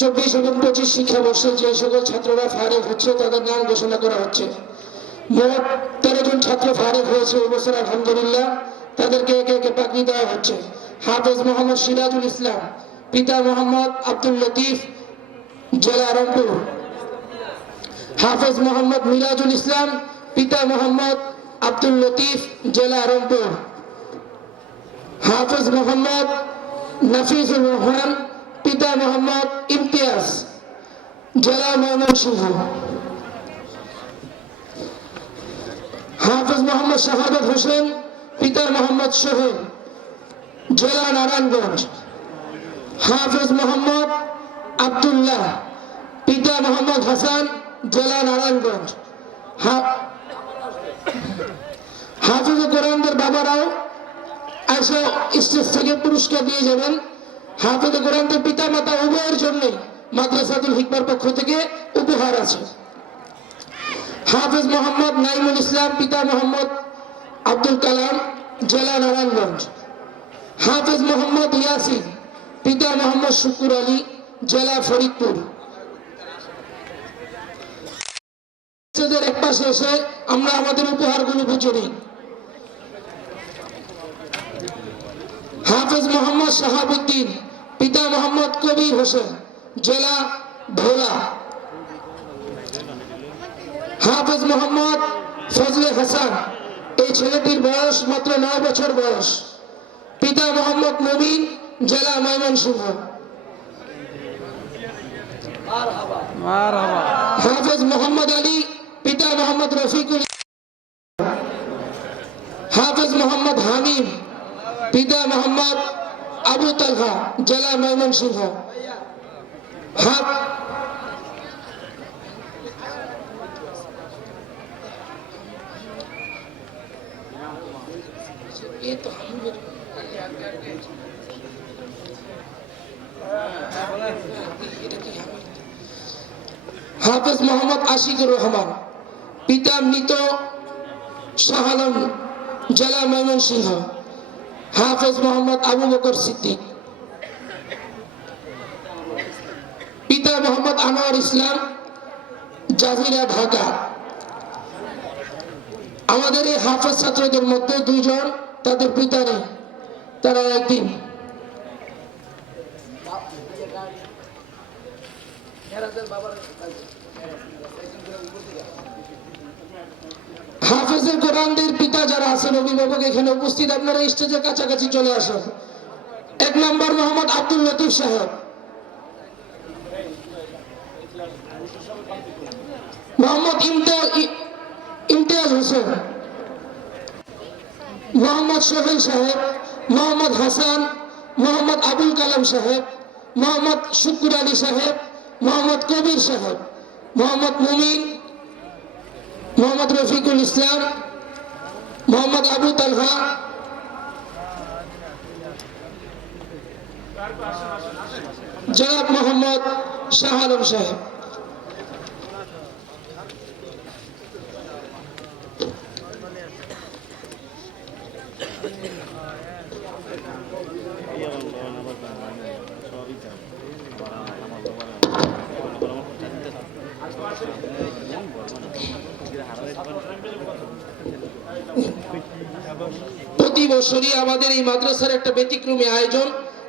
24 এবং 25 শিক্ষাবর্ষে যে সকল ছাত্ররা ফারেক হচ্ছে তাদের নাম ঘোষণা করা হচ্ছে। মোট 13 জন ছাত্র ফারেক হয়েছে এই বছর আলহামদুলিল্লাহ। তাদেরকে একে একে পাগড়ি দেওয়া হচ্ছে। হাফেজ মোহাম্মদ সিরাজুল ইসলাম, পিতা মোহাম্মদ আব্দুল লতিফ, জেলা রংপুর। হাফেজ মোহাম্মদ মিরাজুল ইসলাম, পিতা মোহাম্মদ আব্দুল লতিফ, জেলা রংপুর। হাফেজ মোহাম্মদ নাফিজুর রহমান, পিতা মোহাম্মদ ইমতিয়াজ, জেলা ময়মনসিংহ। হাফেজ মোহাম্মদ শাহাদাত হোসেন, পিতা মোহাম্মদ সোহেল, জেলা নারায়ণগঞ্জ। হাফেজ মোহাম্মদ আব্দুল্লাহ, পিতা মোহাম্মদ হাসান, জেলা নারায়ণগঞ্জ। হাফেজ কোরআনদের বাবারাও আসে স্টেজ থেকে পুরস্কার দিয়ে যাবেন। হাফেজ কোরআনদের পিতা মাতা উভয়ের জন্য মাদ্রাসাতুল হিকমার পক্ষ থেকে উপহার আছে। হাফেজ মোহাম্মদ নাইমুল ইসলাম, পিতা মোহাম্মদ আব্দুল কালাম, জেলা নারায়ণগঞ্জ। হাফেজ মোহাম্মদ ইয়াসিন, পিতা মোহাম্মদ শুকুর আলী, জেলা ফরিদপুর। এক পাশে এসে আমরা আমাদের উপহারগুলো বুঝে নিই। হাফেজ মোহাম্মদ শাহাবুদ্দিন, পিতা মোহাম্মদ কবির হোসেন, জেলা ভোলা। হাফেজ মোহাম্মদ ফজলে হাসান, এই ছেলেটির বয়স মাত্র 9 বছর বয়স, পিতা মোহাম্মদ নবীন, জেলা ময়মনসিংহ। হাফেজ মোহাম্মদ আলী, পিতা মোহাম্মদ রফিকুল। হাফেজ মোহাম্মদ হামিম, পিতা মোহাম্মদ আবু তালহা, জেলা ময়মনসিংহ। হাফেজ মোহাম্মদ আশিকুর রহমান, পিতা মৃত শাহ আলম, জেলা ময়মনসিংহ। হাফেজ মোহাম্মদ আবু বকর সিদ্দিক, পিতা মোহাম্মদ আনোয়ার ইসলাম, জাজিরা, ঢাকা। আমাদের এই হাফেজ ছাত্রদের মধ্যে 2 জন তাদের পিতা নেই, তারা একদিন। হাফেজের কোরআনদের পিতা যারা আছেন অভিভাবক এখানে উপস্থিত, আপনারা স্টেজের কাছাকাছি চলে আসেন। 1 নম্বর মোহাম্মদ আব্দুল লতিফ সাহেব, মোহাম্মদ ইমতিয়াজ হোসেন, মোহাম্মদ সোহেল সাহেব, মোহাম্মদ হাসান, মোহাম্মদ আবুল কালাম সাহেব, মোহাম্মদ শুকুর আলী সাহেব, মোহাম্মদ কবির সাহেব, মোহাম্মদ মুমিন, মোহাম্মদ রফিকুল ইসলাম, মোহাম্মদ আবু তালহা, জনাব মোহাম্মদ শাহ আলম সাহেব। প্রতি বছরই আমাদের এই মাদ্রাসার একটা ব্যতিক্রমী আয়োজন,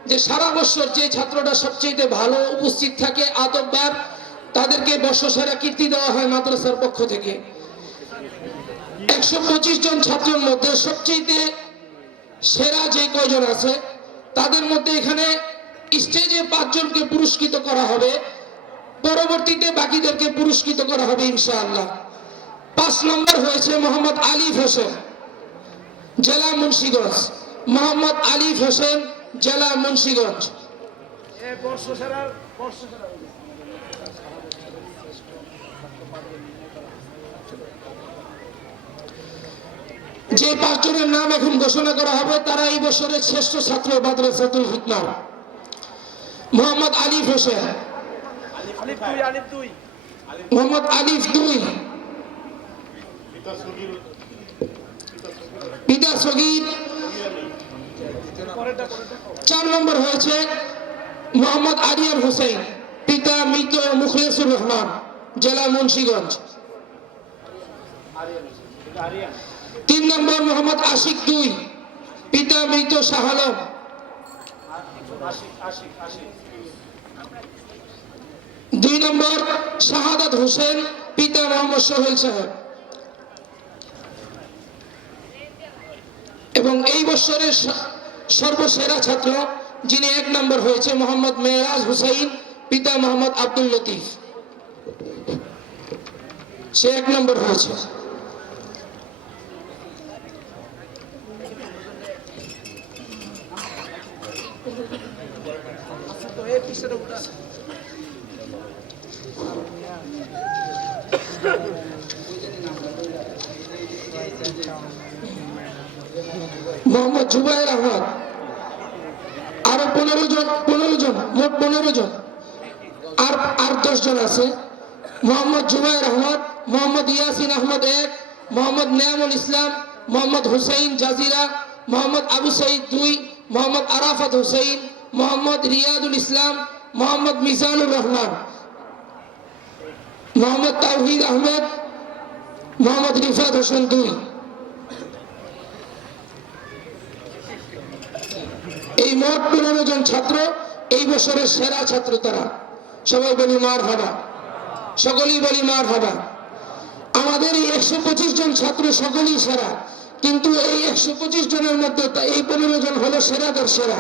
যে সারা বছর যে ছাত্রটা সবচেয়ে ভালো উপস্থিত থাকে আদববার, তাদেরকে বর্ষসেরা কীর্তি দেওয়া হয় মাদ্রাসার পক্ষ থেকে। 125 জন ছাত্রের মধ্যে সবচেয়ে সেরা যে কয়জন আছে তাদের মধ্যে এখানে স্টেজে 5 জনকে পুরস্কৃত করা হবে, পরবর্তীতে বাকিদেরকে পুরস্কৃত করা হবে ইনশাআল্লাহ। 5 নম্বর হয়েছে মোহাম্মদ আলিফ হোসেন, জেলা মুন্সিগঞ্জ। মোহাম্মদ আলিফ হোসেন, জেলা মুন্সিগঞ্জ। যে 5 জনের নাম এখন ঘোষণা করা হবে তারা এই বছরের শ্রেষ্ঠ ছাত্র মাদ্রাসাতুল হিকমা। মোহাম্মদ আলিফ হোসেন, মোহাম্মদ আলিফ 2, পিতা সগীর। 4 নম্বর হয়েছে মোহাম্মদ আরিয়ান হোসেন, পিতা মুখলেসুর রহমান, জেলা মুন্সিগঞ্জ। 3 নম্বর মোহাম্মদ আশিক 2, পিতা মৃত শাহ আলম। 2 নম্বর শাহাদাত হোসেন, পিতা মোহাম্মদ সোহেল সাহেব। এবং এই বছরের সর্বসেরা ছাত্র যিনি 1 নম্বর হয়েছে মোহাম্মদ মেহরাজ হুসাইন, পিতা মোহাম্মদ আব্দুল লতিফ, সে 1 নম্বর হয়েছে। মোহাম্মদ জুবাইর আহমদ, আরো 15 জন, মোট 15 জন, আর 10 জন আছে। মোহাম্মদ জুবাইর আহমদ, মোহাম্মদ ইয়াসিন আহমদ 1, মোহাম্মদ নেয়ামুল ইসলাম, মোহাম্মদ হুসাইন জাজিরা, মোহাম্মদ আবু সাইদ 2, মোহাম্মদ আরাফাত হুসাইন, মোহাম্মদ রিয়াদুল ইসলাম, মোহাম্মদ মিজানুর রহমান, মোহাম্মদ তাওহিদ আহমেদ, মোহাম্মদ রিফাত হোসেন 2। এই মোট 15 জন ছাত্র এই বছরের সেরা ছাত্র তারা। সবাই বলি মারহাবা, সকলেই বলি মারহাবা। আমাদের এই 125 জন ছাত্র সকলেই সেরা, কিন্তু এই 125 জনের মধ্যে এই 15 জন হলো সেরাদের সেরা।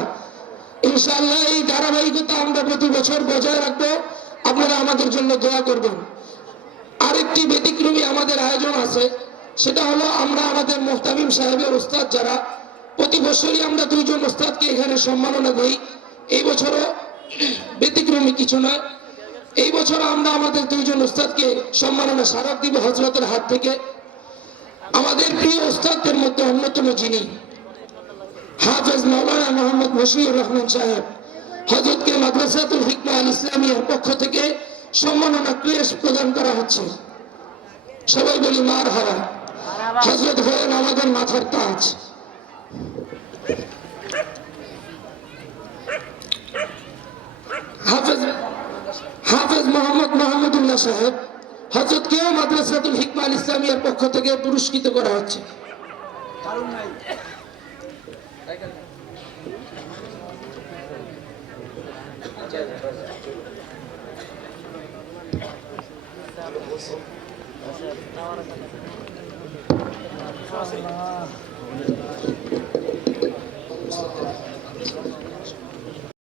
ইনশাআল্লাহ এই ধারাবাহিকতা আমরা প্রতি বছর বজায় রাখবো। আপনারা আমাদের জন্য দোয়া করবেন। আরেকটি ব্যতিক্রমী আমাদের আয়োজন আছে, সেটা হলো আমরা আমাদের মুহতামিম সাহেবের উস্তাদ যারা, প্রতি বছরই আমরা 2 জন উস্তাদকে এখানে সম্মাননা দেই। এই বছরও ব্যতিক্রমী কিছু নয়। এই বছর আমরা আমাদের 2 জন উস্তাদকে সম্মাননা স্মারক দিব হযরতের হাত থেকে। আমাদের প্রিয় উস্তাদদের মধ্যে অন্যতম যিনি হাফেজ মাওলানা মোহাম্মদ মশিউর রহমান সাহেব, হযরতকে মাদ্রাসাতুল হিকমা আল ইসলামিয়ার পক্ষ থেকে সম্মাননা ক্রেস্ট প্রদান করা হচ্ছে। সবাই বলি মারহাবা। হযরত হলেন আমাদের মাথার তাজ। হাফেজ মোহাম্মদ মাহমুদুল্লাহ সাহেব, হযরতকেও মাদ্রাসাতুল হিকমা আল ইসলামিয়ার পক্ষ থেকে পুরস্কৃত করা হচ্ছে।